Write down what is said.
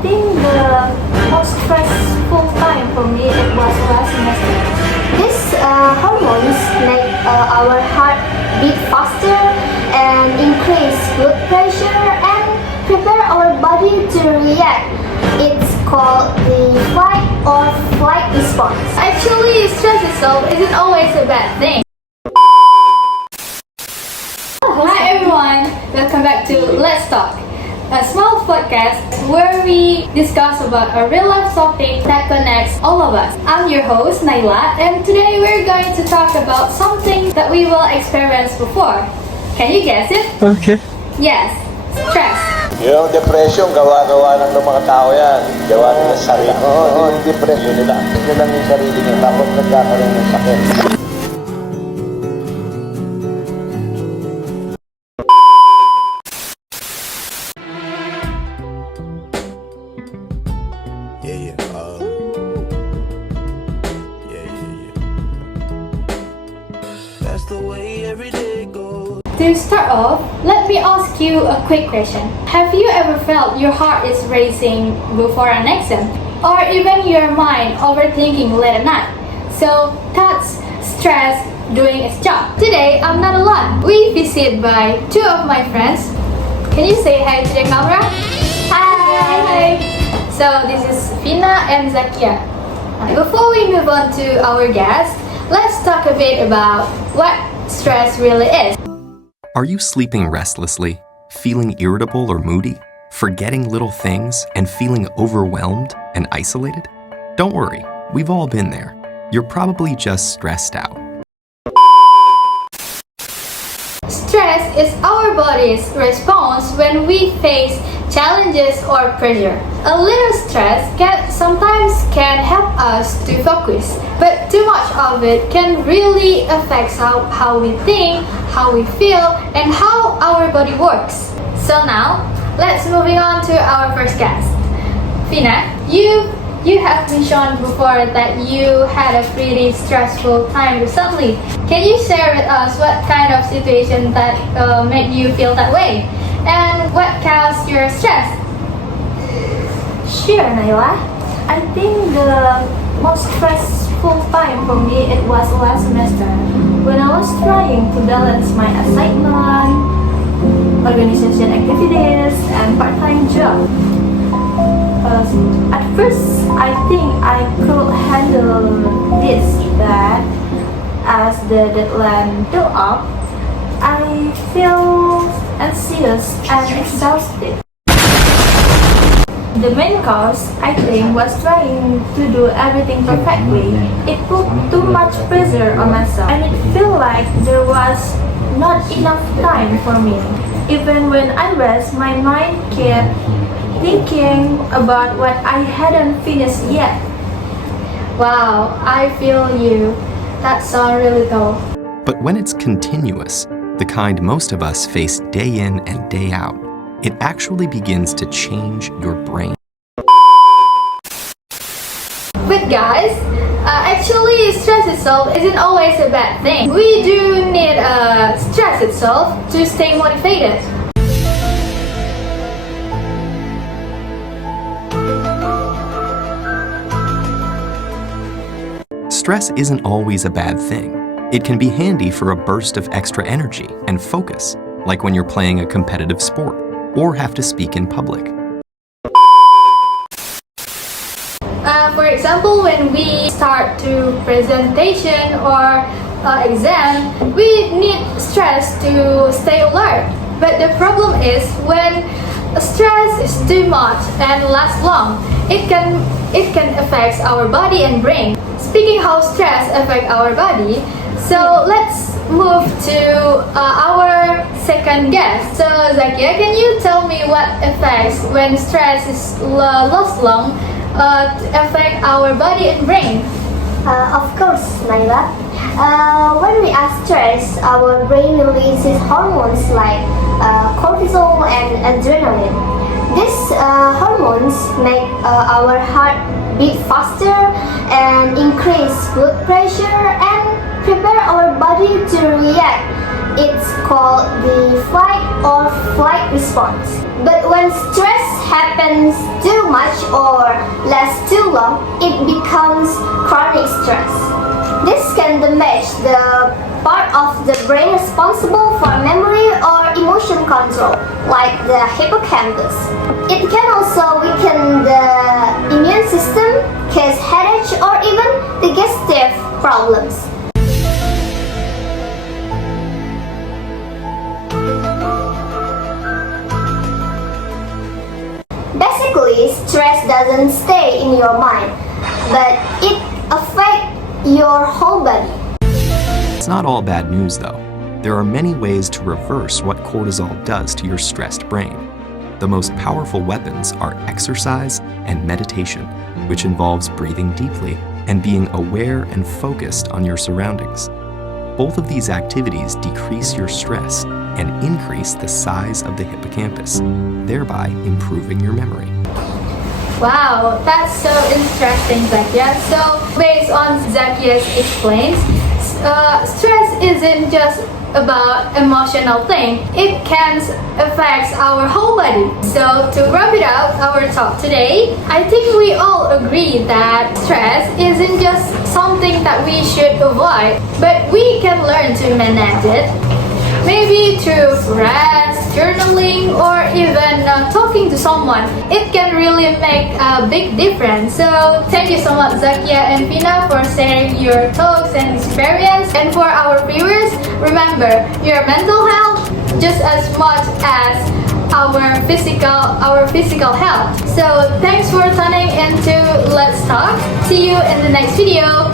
think the most stressful time for me it was last semester. These hormones make our heart beat faster and increase blood pressure and prepare our body to react. It's called the fight or flight response. Actually, stress itself isn't always a bad thing. Hi everyone, welcome back to Let's Talk, a small podcast where we discuss about a real life topic that connects all of us. I'm your host Naila, and today we're going to talk about something that we will experience before. Can you guess it? Okay. Yes, stress. Yung depression, gawa-gawa ng mga tao yan. Gawa nila sa sarili. Oo, depression nila. Ito lang yung sarili niya. Tapos nagkakaroon ng sakit. That's the way every day goes. To start off, let me ask you a quick question. Have you ever felt your heart is racing before an exam? Or even your mind overthinking late at night? So that's stress doing its job. Today, I'm not alone. We visited by two of my friends. Can you say hi to the camera? Hi! So this is Fina and Zakia. Before we move on to our guest, let's talk a bit about what stress really is. Are you sleeping restlessly, feeling irritable or moody, forgetting little things, and feeling overwhelmed and isolated? Don't worry, we've all been there. You're probably just stressed out. Stress is our body's response when we face challenges or pressure. A little stress sometimes can help us to focus, but too much of it can really affect how we think, how we feel, and how our body works. So now, let's moving on to our first guest. Fina, you have mentioned before that you had a pretty stressful time recently. Can you share with us what kind of situation that made you feel that way? And what caused your stress? Sure, Naila. I think the most stressful time for me it was last semester when I was trying to balance my assignment, organization activities, and part-time job. At first, I think I could handle this, but as the deadline drew up, I feel anxious and exhausted. The main cause, I think, was trying to do everything perfectly. It put too much pressure on myself, and it felt like there was not enough time for me. Even when I rest, my mind kept thinking about what I hadn't finished yet. Wow, I feel you. That sounds really tough. But when it's continuous, the kind most of us face day in and day out, it actually begins to change your brain. But guys, actually stress itself isn't always a bad thing. We do need stress itself to stay motivated. Stress isn't always a bad thing. It can be handy for a burst of extra energy and focus, like when you're playing a competitive sport or have to speak in public. For example, when we start to presentation or exam, we need stress to stay alert. But the problem is when stress is too much and lasts long, it can affect our body and brain. Speaking how stress affects our body, so let's move to our second guest. So Zakia, can you tell me what effects when stress is lost long affect our body and brain? Of course, Naila. When we are stressed, our brain releases hormones like cortisol and adrenaline. These hormones make our heart beat faster and increase blood pressure and prepare our body to react. It's called the fight or flight response. But when stress happens too much or lasts too long, it becomes chronic stress. This can damage the part of the brain responsible for memory or emotion control, like the hippocampus. It can also weaken the immune system, cause headache, or even digestive problems. Basically, stress doesn't stay in your mind, but it affects your whole body. It's not all bad news, though. There are many ways to reverse what cortisol does to your stressed brain. The most powerful weapons are exercise and meditation, which involves breathing deeply and being aware and focused on your surroundings. Both of these activities decrease your stress and increase the size of the hippocampus, thereby improving your memory. Wow, that's so interesting, Zakia. So, based on Zakia's explains, stress isn't just about emotional thing. It can affect our whole body. So, to wrap it up, our talk today, I think we all agree that stress isn't just something that we should avoid, but we can learn to manage it. Maybe through rest, journaling, or even talking to someone. It can really make a big difference. So thank you so much, Zakia and Vina, for sharing your thoughts and experience. And for our viewers, remember, your mental health just as much as our physical health. So thanks for tuning into Let's Talk. See you in the next video.